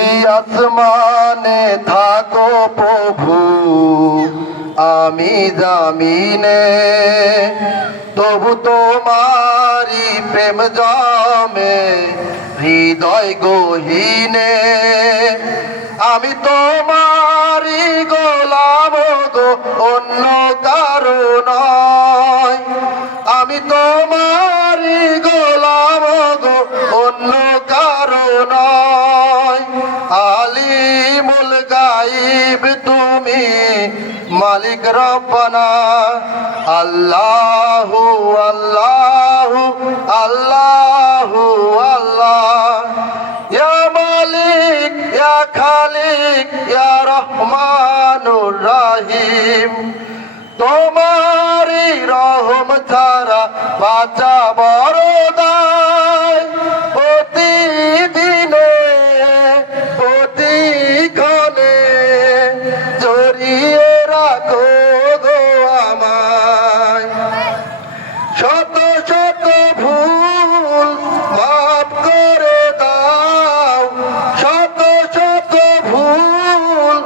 তুমি আসমানে থাকো প্রভু, আমি জামিনে, তবু তোমারি প্রেম জমে হৃদয় গহীনে। আমি তোমারি গোলাম গো, অন্য কারো নয়। আমি তোমারি গোলাম গো, অন্য কারো নয়। আলিমুল গাইব তুমি, মালিক রব্বানা। আল্লাহু আল্লাহু আল্লাহু আল্লাহ, ইয়া মালিক ইয়া খালিক ইয়া রহমানুর রহিম। তোমারি রহম ছাড়া বাঁচা বড় দায়। প্রতিদিনে প্রতিক্ষণে জড়িয়ে রাখো গো আমায়। শত শত ভুল মাফ করে দাও, শত শত ভুল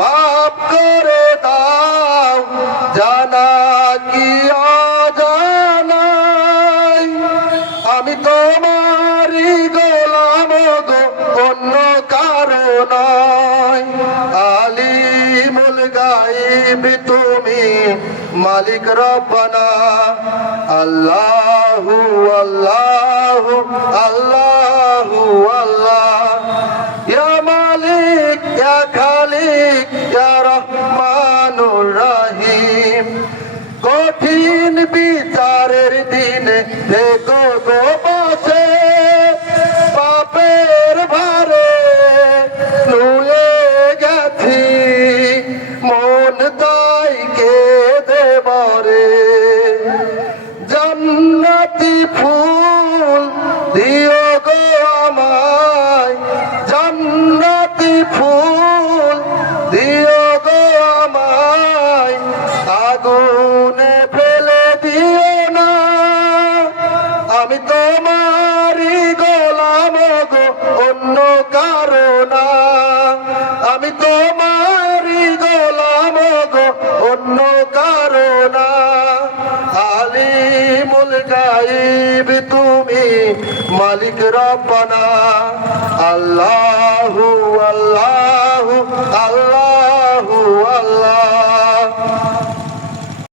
মাফ করে দাও, জানা কি অজানাই। আমি তোমারি গোলাম গো, অন্য কারো নয়। আলিমুল গাইব তুমি, মালিক রব্বানা। আল্লাহু আল্লাহু আল্লাহু আল্লাহ, ইয়া মালিক ইয়া খালিক ইয়া রহমানুর রহিম। কঠিন বিচারের দিনে দেখো গো বসে, পাপের ভারে নুয়ে গেছি, মন তাই কেঁদে মরে। জান্নাতি ফুল দিও গো আমায়, জান্নাতি ফুল দিও গো আমায়, আগুনে ফেলে দিও না। আমি তোমারি গোলাম গো, অন্য কারো না। আমি তোমারি গোলাম গো, অন্য কারো না। আলিমুল গাইব তুমি, মালিক রব্বানা। আল্লাহু আল্লাহু আল্লাহ।